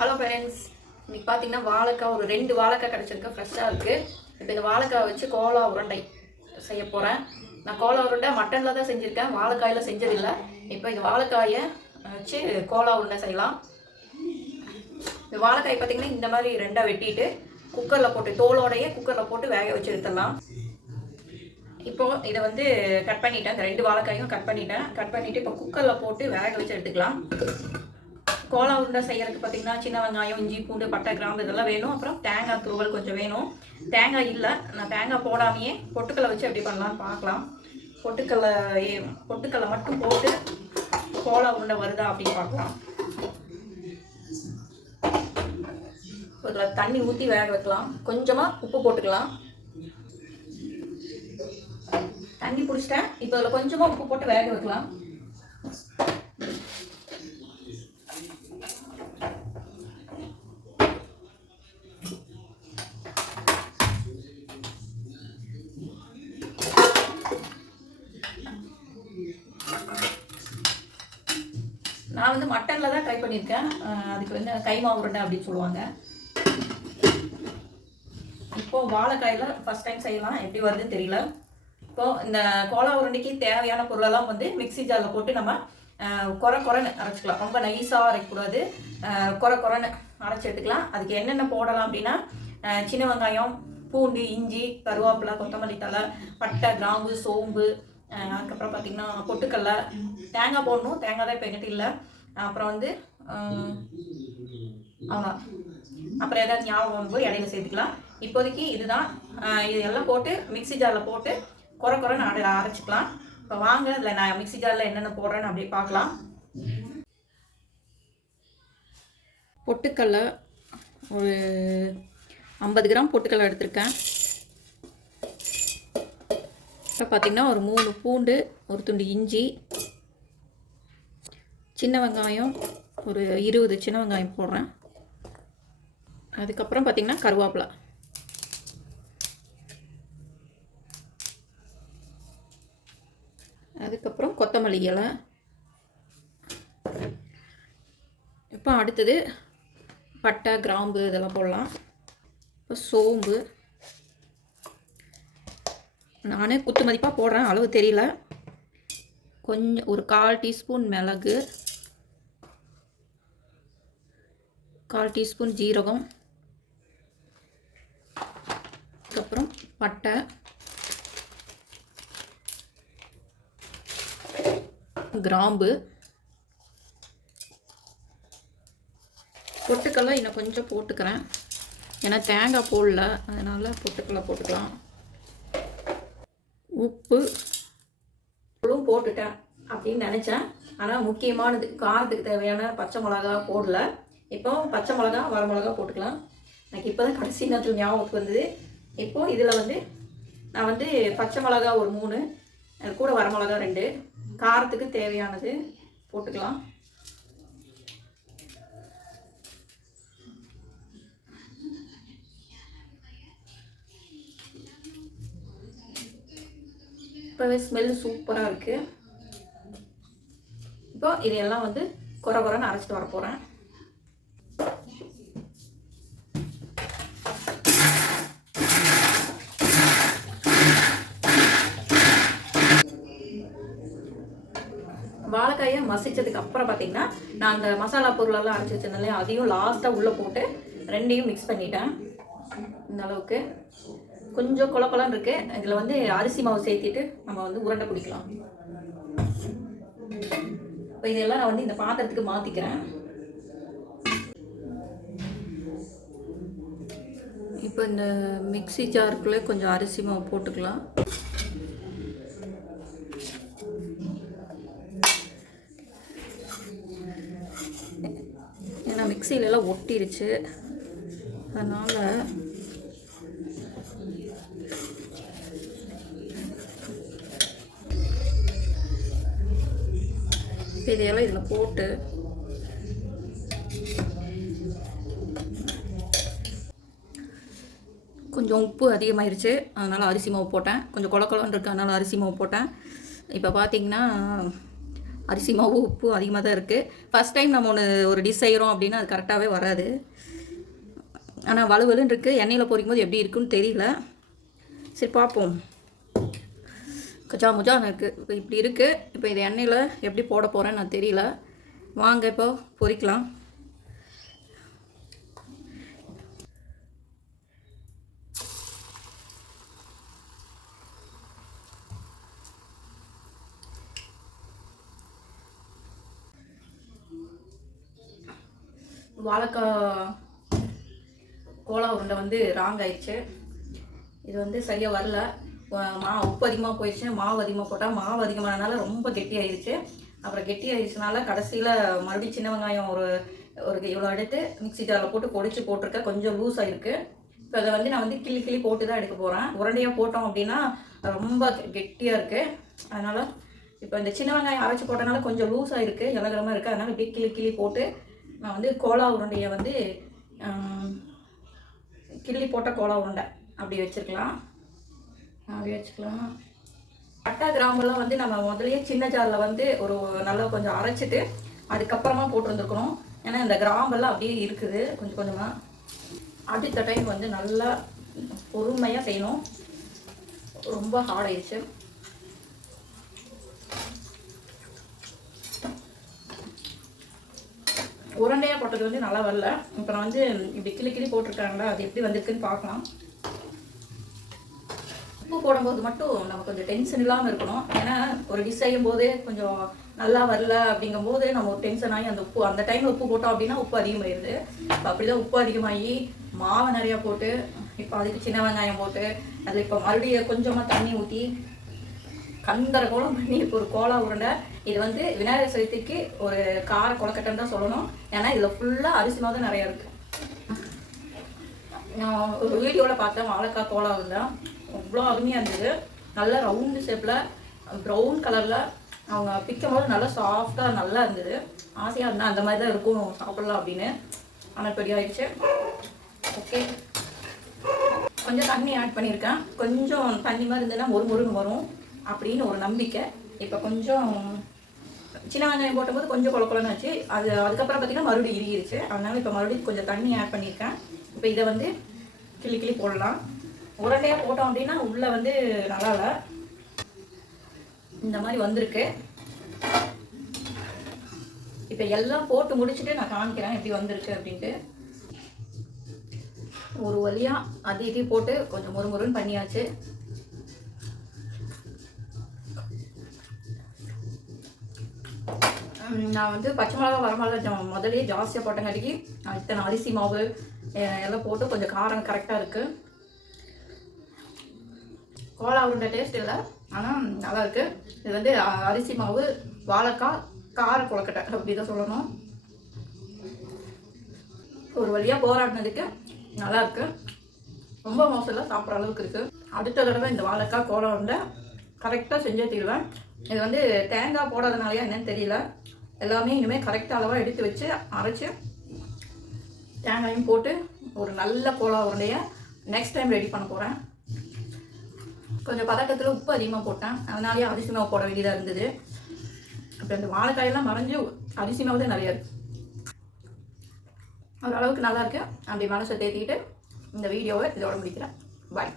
Hello friends இன்னைக்கு பார்த்தீங்கன்னா வாழைக்காய் ஒரு ரெண்டு வாழைக்காய் கிடச்சிருக்கு. ஃப்ரெஷ்ஷாக இருக்குது இப்போ இந்த வாழைக்காய் வச்சு கோலா உருண்டை செய்ய போகிறேன் நான் கோலா உருண்டை மட்டனில் தான் செஞ்சுருக்கேன். வாழைக்காயில் செஞ்சதில்லை. இப்போ இந்த வாழைக்காயை வச்சு கோலா உருண்டை செய்யலாம். இந்த வாழைக்காய் பார்த்தீங்கன்னா இந்த மாதிரி ரெண்டாக வெட்டிட்டு குக்கரில் போட்டு தோலோடையே குக்கரில் போட்டு வேக வச்சு எடுத்துடலாம். இப்போது இதை வந்து கட் பண்ணிட்டேன். இந்த ரெண்டு வாழைக்காயும் கட் பண்ணிட்டேன். கட் பண்ணிவிட்டு இப்போ குக்கரில் போட்டு வேக வச்சு எடுத்துக்கலாம். கோலா உருண்டை செய்யறதுக்கு பார்த்தீங்கன்னா சின்ன வெங்காயம் இஞ்சி பூண்டு பட்டை கிராம்பு இதெல்லாம் வேணும். அப்புறம் தேங்காய் துருவல் கொஞ்சம் வேணும். தேங்காய் இல்லை நான் தேங்காய் போடாமையே பொட்டுக்கல்லை வச்சு எப்படி பண்ணலாம்னு பார்க்கலாம் பொட்டுக்கல்லை ஏ- பொட்டுக்கல்லை மட்டும் போட்டு கோலா உருண்டை வருதா அப்படின்னு பார்க்கலாம் இதில் தண்ணி ஊற்றி வேக வைக்கலாம். கொஞ்சமாக உப்பு போட்டுக்கலாம். தண்ணி பிடிச்சிட்டேன். இப்போ இதில் கொஞ்சமாக உப்பு போட்டு வேக வைக்கலாம். நான் வந்து மட்டனில் தான் ட்ரை பண்ணியிருக்கேன். அதுக்கு வந்து கைமா உருண்டை அப்படின்னு சொல்லுவாங்க. இப்போது வாழைக்காயில் ஃபஸ்ட் டைம் செய்யலாம். எப்படி வருதுன்னு தெரியல. இப்போது இந்த கோலா உருண்டைக்கு தேவையான பொருளெல்லாம் வந்து மிக்ஸி ஜாரில் போட்டு நம்ம குறை குறைன்னு அரைச்சிக்கலாம். ரொம்ப நைஸாக அரைக்கக்கூடாது. குறை குறைன்னு அரைச்சி எடுத்துக்கலாம். அதுக்கு என்னென்ன போடலாம் அப்படின்னா சின்ன வெங்காயம் பூண்டு இஞ்சி கருவேப்பிலை கொத்தமல்லி தழை பட்டை கிராம்பு சோம்பு அதுக்கப்புறம் பார்த்திங்கன்னா பொட்டுக்கடலை தேங்காய் போடணும். தேங்காய் தான் இப்போ எங்கிட்ட இல்லை. அப்புறம் வந்து அவ்வளோ அப்புறம் ஏதாவது ஞாபகம் வந்து இடையில சேர்த்துக்கலாம். இப்போதைக்கு இதுதான். இது எல்லாம் போட்டு மிக்ஸி ஜாரில் போட்டு குறை குறைன்னு அடை அரைச்சிக்கலாம். இப்போ வாங்க இதில் நான் மிக்ஸி ஜாரில் என்னென்ன போடுறேன்னு அப்படியே பார்க்கலாம். பொட்டுக்கடலை ஒரு ஐம்பது கிராம் பொட்டுக்கடலை எடுத்திருக்கேன். இப்போ பார்த்திங்கன்னா ஒரு மூணு பூண்டு ஒரு துண்டு இஞ்சி சின்ன வெங்காயம் ஒரு இருபது சின்ன வெங்காயம் போடுறேன். அதுக்கப்புறம் பார்த்திங்கன்னா கருவேப்பிலை. அதுக்கப்புறம் கொத்தமல்லி இலை. இப்போ அடுத்தது பட்டை கிராம்பு இதெல்லாம் போடலாம். இப்போ சோம்பு. நானே குத்து மதிப்பாக போடுறேன் அளவு தெரியல. கொஞ்சம் ஒரு கால் டீஸ்பூன் மிளகு கால் டீஸ்பூன் ஜீரகம் அதுக்கப்புறம் பட்டை கிராம்பு பொட்டுக்கெல்லாம் இன்னும் கொஞ்சம் போட்டுக்கிறேன். ஏன்னா தேங்காய் போடல அதனால் பொட்டுக்கெல்லாம் போட்டுக்கலாம். உப்பு போட்டுட்டேன் அப்படின்னு நினச்சேன். ஆனால் முக்கியமானது காரத்துக்கு தேவையான பச்சை மிளகா போடல. இப்போ பச்சை மிளகா வர மிளகா போட்டுக்கலாம். எனக்கு இப்போ தான் கடைசி நேரத்தில் ஞாபகத்துக்கு வந்தது. இப்போது இதில் வந்து நான் வந்து பச்சை மிளகா ஒரு மூணு கூட வரமிளகா ரெண்டு காரத்துக்கு தேவையானது போட்டுக்கலாம். இப்போவே ஸ்மெல் சூப்பராக இருக்குது இப்போ இதையெல்லாம் வந்து குறை குறைன்னு அரைச்சிட்டு வர போகிறேன் வாழைக்காயை மசிச்சதுக்கு அப்புறம் பார்த்தீங்கன்னா நான் அந்த மசாலா பொருளெல்லாம் அரைச்சி வச்சிருந்தேன் இல்லையா, அதையும் லாஸ்ட்டாக உள்ளே போட்டு ரெண்டையும் மிக்ஸ் பண்ணிட்டேன். இந்த அளவுக்கு. கொஞ்சம் குழப்பலாம் இருக்கு. இதில் வந்து அரிசி மாவு சேர்த்திட்டு நம்ம வந்து உருண்டை பிடிக்கலாம். இப்போ இதெல்லாம் நான் வந்து இந்த பாத்திரத்துக்கு மாற்றிக்கிறேன் இப்போ இந்த மிக்ஸி ஜாருக்குள்ளே கொஞ்சம் அரிசி மாவு போட்டுக்கலாம். ஏன்னா மிக்சியிலலாம் ஒட்டிருச்சு. அதனால் இப்போ இதையெல்லாம் இதில் போட்டு கொஞ்சம் உப்பு அதிகமாயிருச்சு. அதனால் அரிசி மாவு போட்டேன். கொஞ்சம் குள குளன்னு இருக்கு அதனால் அரிசி மாவு போட்டேன். இப்போ பார்த்தீங்கன்னா அரிசி மாவு உப்பு அதிகமாக தான் இருக்குது ஃபஸ்ட் டைம் நம்ம ஒன்று ஒரு டிஷ் செய்கிறோம் அப்படின்னா அது கரெக்டாகவே வராது. ஆனால் வலுவலுன்னு இருக்குது எண்ணெயில் பொறிக்கும் போது எப்படி இருக்குன்னு தெரியல. சரி பார்ப்போம். கச்சா முஜான்னு இருக்குது இப்போ இப்படி இருக்குது இப்போ இது எண்ணெயில் எப்படி போட போகிறேன்னு நான் தெரியல. வாங்க இப்போ பொரிக்கலாம் வாழைக்காய் கோலா உருண்டை வந்து ராங் ஆயிடுச்சு. இது வந்து சரியாக வரல. மா உப்பு அதிகமாக போயிடுச்சு மாவு அதிகமாக போட்டால் மாவு அதிகமானனால ரொம்ப கெட்டியாயிடுச்சு அப்புறம் கெட்டியாயிடுச்சுனால கடைசியில் மறுபடியும் சின்ன வெங்காயம் ஒரு ஒரு இவ்வளோ எடுத்து மிக்ஸி ஜாரில் போட்டு பொடிச்சு போட்டிருக்கேன் கொஞ்சம் லூஸ் ஆயிருக்கு. இப்போ அதை வந்து நான் வந்து கிள்ளி கிள்ளி போட்டு தான் எடுக்க போகிறேன் உரண்டையாக போட்டோம் அப்படின்னா ரொம்ப கெட்டியாக இருக்குது அதனால் இப்போ இந்த சின்ன வெங்காயம் அரைச்சி போட்டனால கொஞ்சம் லூஸ் ஆயிருக்கு இலகரமாக இருக்குது அதனால் இப்படியே கிள்ளி கிளி போட்டு நான் வந்து கோலா உருண்டையை வந்து கிள்ளி போட்ட கோலா உருண்டை அப்படி வச்சுருக்கலாம். அப்படியே வச்சுக்கலாம். பட்டா கிராம்பெல்லாம் வந்து நம்ம முதலே சின்ன ஜாரில் வந்து ஒரு நல்லா கொஞ்சம் அரைச்சிட்டு அதுக்கப்புறமா போட்டுருந்துருக்கணும். ஏன்னா இந்த கிராம்பெல்லாம் அப்படியே இருக்குது. கொஞ்சம் கொஞ்சமாக அடுத்த டைம் வந்து நல்லா பொறுமையாக செய்யணும். ரொம்ப ஹார்ட் ஆயிடுச்சு. உருண்டையாக போட்டது வந்து நல்லா வரல. இப்போ நான் வந்து இப்படி கிளி கிளி போட்டிருக்காங்களா அது எப்படி வந்திருக்குன்னு பார்க்கலாம். போடும்போது மட்டும் நம்ம கொஞ்சம் டென்ஷன் இல்லாமல் இருக்கணும். ஏன்னா ஒரு டிஷ் செய்யும் போதே கொஞ்சம் நல்லா வரல அப்படிங்கும்போது நம்ம ஒரு டென்ஷன் ஆகி அந்த உப்பு அந்த டைமில் உப்பு போட்டோம் அப்படின்னா உப்பு அதிகமாயிருது. இப்போ அப்படிதான் உப்பு அதிகமாகி மாவை நிறையா போட்டு இப்போ அதுக்கு சின்ன வெங்காயம் போட்டு அதில் இப்போ மறுபடியும் கொஞ்சமாக தண்ணி ஊற்றி கந்தர கோலம் பண்ணி இப்போ ஒரு கோலா உருண்டை இது வந்து விநாயகர் சதுர்த்திக்கு ஒரு கார கொலக்கட்டைன்னு தான் சொல்லணும். ஏன்னா இதில் ஃபுல்லாக அரிசி மாவு நிறையா இருக்குது நான் ஒரு வீடியோவில் பார்த்தேன் வாழைக்காய் கோலா உருண்டை. அவ்வளோ அருமையாக இருந்தது. நல்ல ரவுண்டு ஷேப்பில் ப்ரௌன் கலரில் அவங்க பிக்கும் போது நல்லா சாஃப்டாக நல்லா இருந்தது. ஆசையாக இருந்தால் அந்த மாதிரி தான் இருக்கும் சாப்பிட்லாம் அப்படின்னு. ஆனால் பெரிய ஆயிடுச்சு ஓகே கொஞ்சம் தண்ணி ஆட் பண்ணியிருக்கேன் கொஞ்சம் தண்ணி மாதிரி இருந்ததுன்னா ஒரு முருன்னு வரும் அப்படின்னு ஒரு நம்பிக்கை. இப்போ கொஞ்சம் சின்ன வெங்காயம் போட்டபோது கொஞ்சம் குழ ஆச்சு. அது அதுக்கப்புறம் பார்த்தீங்கன்னா மறுபடியும் இறுகிருச்சு. அதனால இப்போ மறுபடியும் கொஞ்சம் தண்ணி ஆட் பண்ணியிருக்கேன் இப்போ இதை வந்து கிளி கிளி போடலாம். உருண்டையாக போட்டோம் அப்படின்னா உள்ளே வந்து நல்லா இல்லை இந்த மாதிரி வந்திருக்கு. இப்போ எல்லாம் போட்டு முடிச்சுட்டு நான் காமிக்கிறேன் எப்படி வந்திருக்கு அப்படின்ட்டு. ஒரு வழியாக அது இதையும் போட்டு கொஞ்சம் முறுமுறுன்னு பண்ணியாச்சு. நான் வந்து பச்சை மிளகா வரமிளகா ஜ முதலே ஜாஸ்தியாக போட்டங்காட்டிக்கு நான் இத்தனை அரிசி மாவு எல்லாம் போட்டு கொஞ்சம் காரம் கரெக்டாக இருக்குது கோலா உருண்டை டேஸ்ட் இல்லை. ஆனால் நல்லா இருக்கு. இது வந்து அரிசி மாவு வாழைக்காய் கார கொழுக்கட்டை அப்படி தான் சொல்லணும். ஒரு வழியாக போராடினதுக்கு நல்லா இருக்கு. ரொம்ப மோசம் சாப்பிட்ற அளவுக்கு இருக்கு. அடுத்த தடவை இந்த வாழைக்காய் கோலா உருண்டை கரெக்டாக செஞ்சே தீருவேன். இது வந்து தேங்காய் போடாதனாலயா என்னன்னு தெரியல. எல்லாமே இனிமேல் கரெக்டாக அளவாக எடுத்து வச்சு அரைச்சி தேங்காயும் போட்டு ஒரு நல்ல கோலா உருண்டையை நெக்ஸ்ட் டைம் ரெடி பண்ண போகிறேன் கொஞ்சம் பதட்டத்தில் உப்பு அதிகமாக போட்டேன். அதனாலேயே அரிசி மாவு போட வேண்டியதாக இருந்தது. அப்போ இந்த வாழைக்காயெல்லாம் மறைஞ்சு அரிசி மாவு தான் நிறையா இருக்குது ஓரளவுக்கு நல்லா இருக்கு. அப்படி மனசை தேத்திக்கிட்டு இந்த வீடியோவை இதோட முடிக்கிறேன். பாய்